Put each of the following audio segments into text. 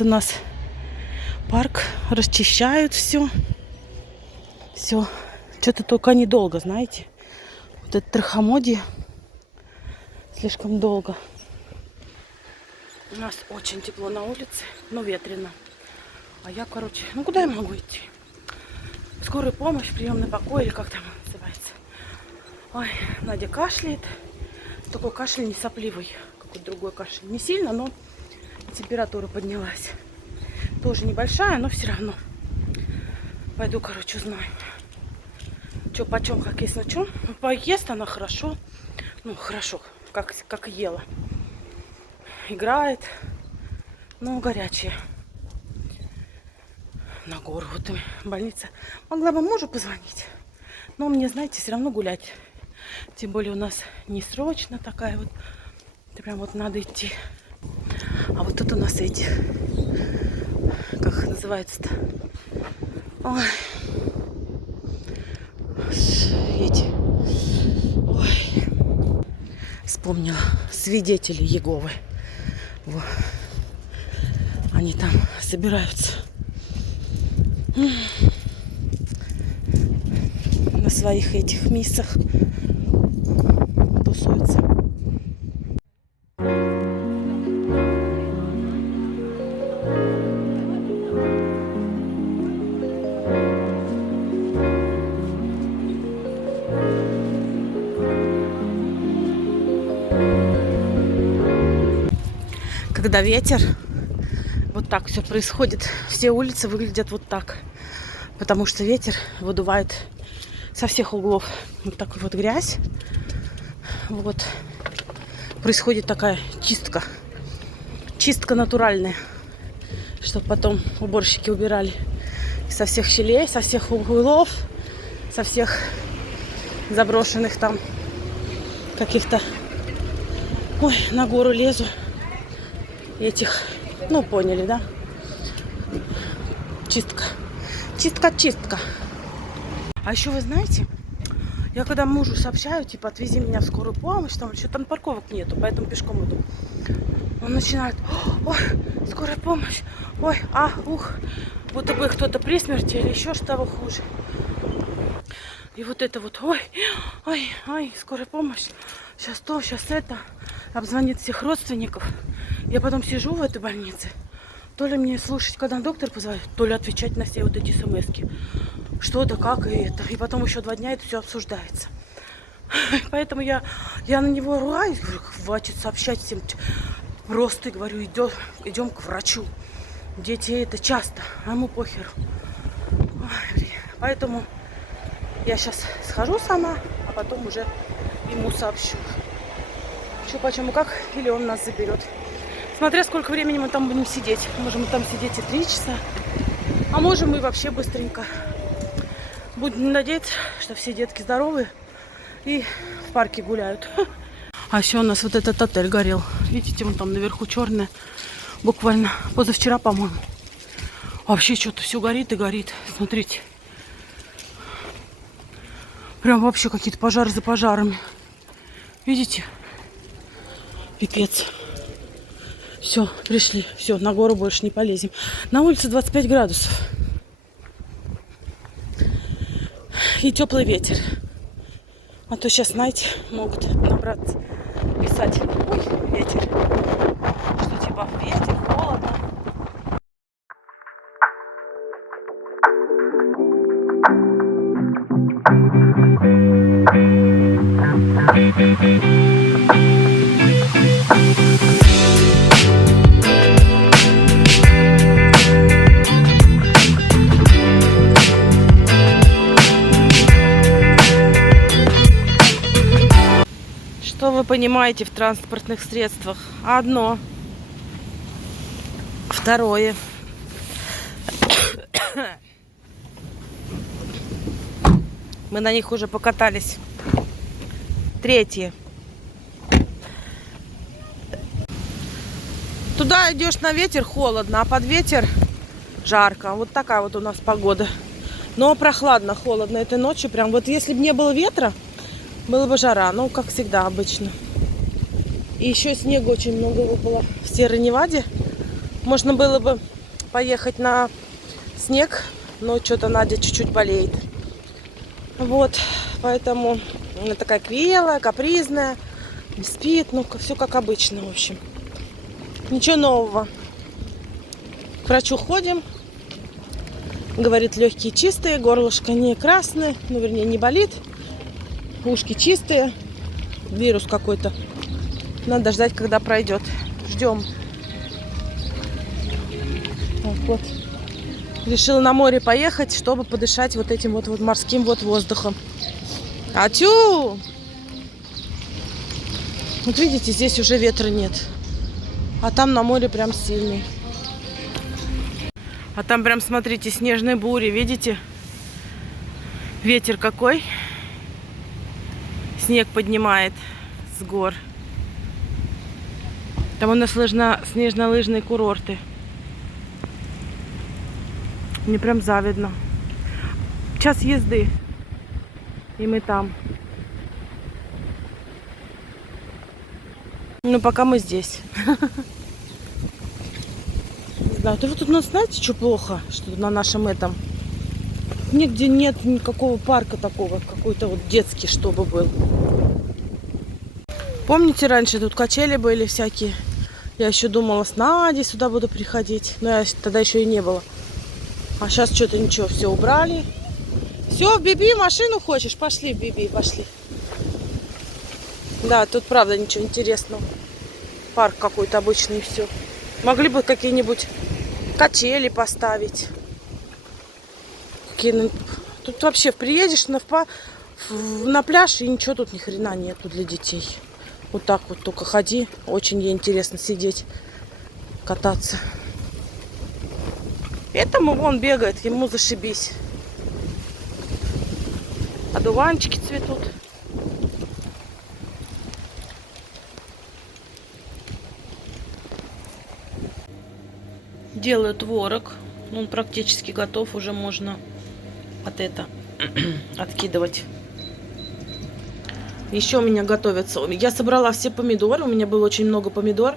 у нас парк, расчищают все. Все. Что-то только недолго, знаете. Вот это трахомодие слишком долго. У нас очень тепло на улице, но ветрено. А я, короче, ну куда я могу идти? Скорая помощь, приемный покой, или как там называется. Ой, Надя кашляет. Такой кашель не сопливый, какой-то другой кашель. Не сильно, но температура поднялась. Тоже небольшая, но все равно. Пойду, короче, узнаю. Что, почем, как есть на чем. Поест она хорошо. Ну, хорошо, как ела. Играет. Ну, горячая. На гору. Вот больница. Могла бы мужу позвонить. Но мне, знаете, все равно гулять. Тем более у нас не срочно такая вот. Это прям вот надо идти. А вот тут у нас эти. Как их называется-то? Ой. Эти. Ой. Вспомнила. Свидетели Иеговы. Во. Они там собираются. На своих этих миссах тусуются. Когда ветер, вот так все происходит. Все улицы выглядят вот так. Потому что ветер выдувает со всех углов вот такую вот грязь. Вот. Происходит такая чистка. Чистка натуральная. Чтобы потом уборщики убирали со всех щелей, со всех углов, со всех заброшенных там каких-то... Ой, на гору лезу. Этих, ну, поняли, да? Чистка. Чистка. А еще вы знаете, я когда мужу сообщаю, типа, отвези меня в скорую помощь, там что там парковок нету, поэтому пешком иду. Он начинает: ой, скорая помощь, ой, ух, будто бы кто-то при смерти или еще что-то хуже. И вот это вот, ой, скорая помощь, сейчас то, сейчас это, обзвонит всех родственников. Я потом сижу в этой больнице, то ли мне слушать, когда доктор позовет, то ли отвечать на все вот эти смс-ки. Что да как и это. И потом еще 2 дня это все обсуждается. Поэтому я на него ругаюсь, говорю, хватит сообщать всем. Просто, говорю, идем к врачу. Дети это часто, а ему похеру. Поэтому я сейчас схожу сама, а потом уже ему сообщу. Что, почему, как, или он нас заберет. Смотря сколько времени мы там будем сидеть. Можем мы там сидеть и 3 часа, а можем и вообще быстренько. Будем надеяться, что все детки здоровы и в парке гуляют. А еще у нас вот этот отель горел. Видите, вон там наверху черное. Буквально позавчера, по-моему. Вообще что-то все горит и горит. Смотрите. Прям вообще какие-то пожары за пожарами. Видите? Пипец. Все, пришли. Все, на гору больше не полезем. На улице 25 градусов. И теплый ветер. А то сейчас, знаете, могут набраться, писать: ой, ветер. Что типа ветер, холодно. Что вы понимаете в транспортных средствах? Одно. Второе. Мы на них уже покатались. Третье. Туда идешь на ветер, холодно, а под ветер жарко. Вот такая вот у нас погода. Но прохладно, холодно этой ночью. Прям вот если бы не было ветра, было бы жара. Ну, как всегда, обычно. И еще снега очень много выпало в Серой Неваде. Можно было бы поехать на снег, но что-то Надя чуть-чуть болеет. Вот, поэтому она такая квелая, капризная, не спит, ну, все как обычно, в общем. Ничего нового. К врачу ходим. Говорит, легкие чистые, горлышко не красное, ну, вернее, не болит. Ушки чистые. Вирус какой-то. Надо ждать, когда пройдет. Ждем. Так вот. Решила на море поехать, чтобы подышать вот этим вот морским вот воздухом. Атю! Вот видите, здесь уже ветра нет. А там на море прям сильный. А там прям, смотрите, снежные бури, видите? Ветер какой. Снег поднимает с гор. Там у нас снежно-лыжные курорты. Мне прям завидно. Час езды. И мы там. Ну, пока мы здесь. Да, вот тут у нас, знаете, что плохо? Что на нашем этом... Нигде нет никакого парка такого. Какой-то вот детский, чтобы был. Помните, раньше тут качели были всякие? Я еще думала, с Надей сюда буду приходить. Но я тогда еще и не было. А сейчас что-то ничего, все убрали. Все, Биби, машину хочешь? Пошли, Биби, пошли. Да, тут правда ничего интересного. Парк какой-то обычный и все. Могли бы какие-нибудь качели поставить. Тут вообще приедешь на пляж и ничего тут ни хрена нету для детей. Вот так вот только ходи. Очень ей интересно сидеть, кататься. Этому вон бегает, ему зашибись. Одуванчики цветут. Делаю творог. Он практически готов. Уже можно откидывать. Еще у меня готовятся. Я собрала все помидоры. У меня было очень много помидор.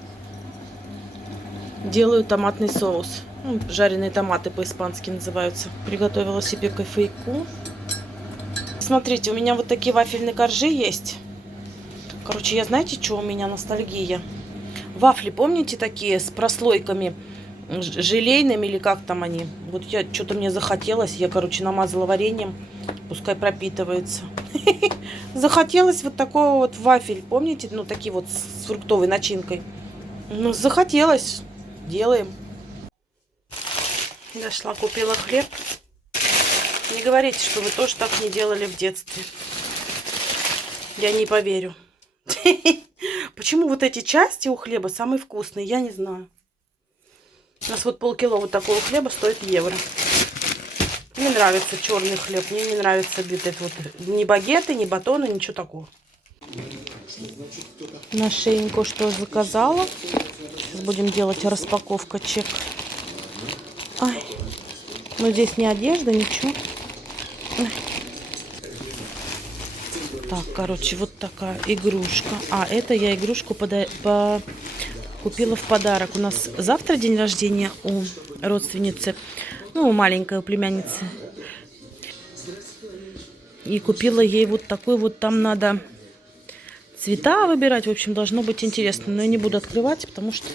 Делаю томатный соус. Жареные томаты по-испански называются. Приготовила себе кофейку. Смотрите, у меня вот такие вафельные коржи есть. Короче, знаете, что у меня ностальгия? Вафли, помните, такие с прослойками желейными или как там они? Вот что-то мне захотелось. Я, короче, намазала вареньем. Пускай пропитывается. Захотелось вот такого вот вафель. Помните? Ну, такие вот с фруктовой начинкой. Ну, захотелось. Делаем. Дошла, купила хлеб. Не говорите, что вы тоже так не делали в детстве. Я не поверю. Почему вот эти части у хлеба самые вкусные, я не знаю. У нас вот полкило вот такого хлеба стоит евро. Мне нравится черный хлеб. Мне не нравится вот ни багеты, ни батоны, ничего такого. На шейнику что заказала. Сейчас будем делать распаковка чек. Ай. Ну здесь не одежда, ничего. Ай. Так, короче, вот такая игрушка. А, это я игрушку купила в подарок. У нас завтра день рождения у родственницы. Ну, маленькой, у племянницы. И купила ей вот такой вот, там надо цвета выбирать. В общем, должно быть интересно. Но я не буду открывать, потому что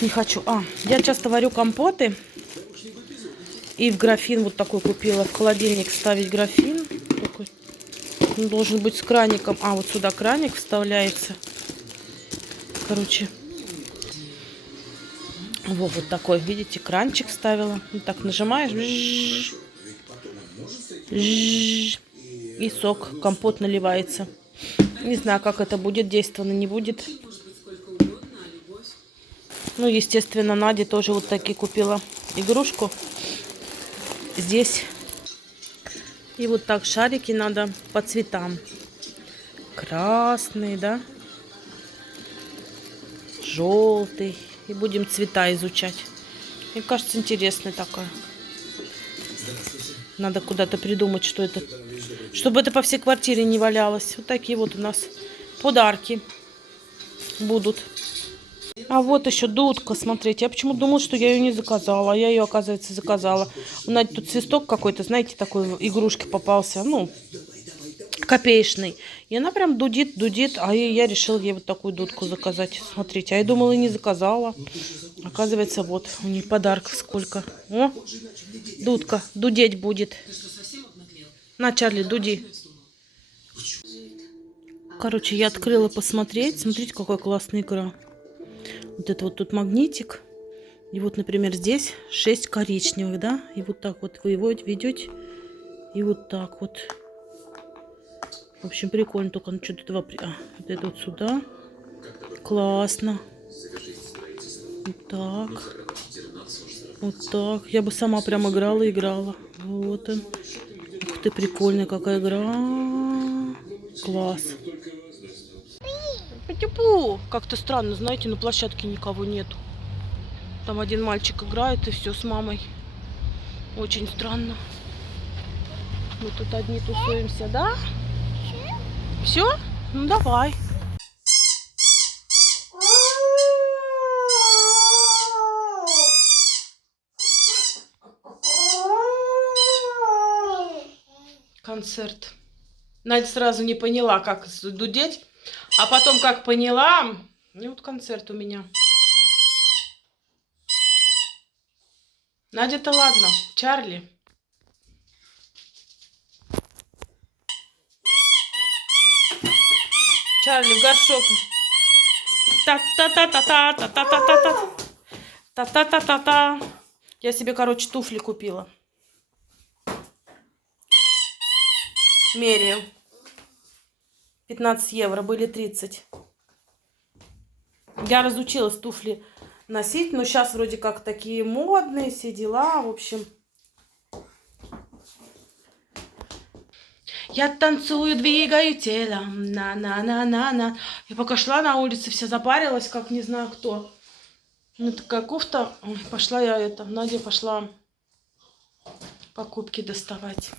не хочу. Я часто варю компоты. И в графин вот такой купила. В холодильник ставить графин. Такой. Он должен быть с краником. Вот сюда краник вставляется. Короче. Вот такой, видите, кранчик ставила. Вот так нажимаешь. И сок, компот наливается. Не знаю, как это будет, действенно не будет. Ну, естественно, Наде тоже вот такие купила игрушку. Здесь. И вот так шарики надо по цветам. Красный, да? Желтый. И будем цвета изучать. Мне кажется, интересный такой. Надо куда-то придумать, что это. Чтобы это по всей квартире не валялось. Вот такие вот у нас подарки будут. А вот еще дудка, смотрите. Я почему думала, что я ее не заказала. А я ее, оказывается, заказала. У Нади тут свисток какой-то, знаете, такой в игрушке попался. Ну, копеечный. И она прям дудит, дудит. А я решила ей вот такую дудку заказать. Смотрите, а я думала, и не заказала. Оказывается, вот у нее подарок сколько. О, дудка, дудеть будет. На, Чарли, дуди. Короче, я открыла посмотреть. Смотрите, какая классная игра. Вот это вот тут магнитик. И вот, например, здесь 6 коричневых, да? И вот так вот вы его ведете. И вот так вот. В общем, прикольно. Только ну, что-то два... вот это вот сюда. Классно. Вот так. Вот так. Я бы сама прям играла. Вот он. Ух ты, прикольная какая игра. Класс. Типу, как-то странно, знаете, на площадке никого нету. Там один мальчик играет и все с мамой. Очень странно. Мы тут одни тусуемся, да? Все? Ну давай. Концерт. Надя сразу не поняла, как дудеть. А потом, как поняла, и вот концерт у меня. Надя-то ладно. Чарли. Чарли в горшок. Та-та-та-та-та-та-та-та-та-та. Та-та-та-та-та. Я себе, короче, туфли купила. Меряю. 15 евро, были 30. Я разучилась туфли носить, но сейчас вроде как такие модные, все дела, в общем. Я танцую, двигаю телом, на-на-на-на-на. Я пока шла на улице, вся запарилась, как не знаю кто. Ну, такая кофта. Ой, пошла я Надя пошла покупки доставать.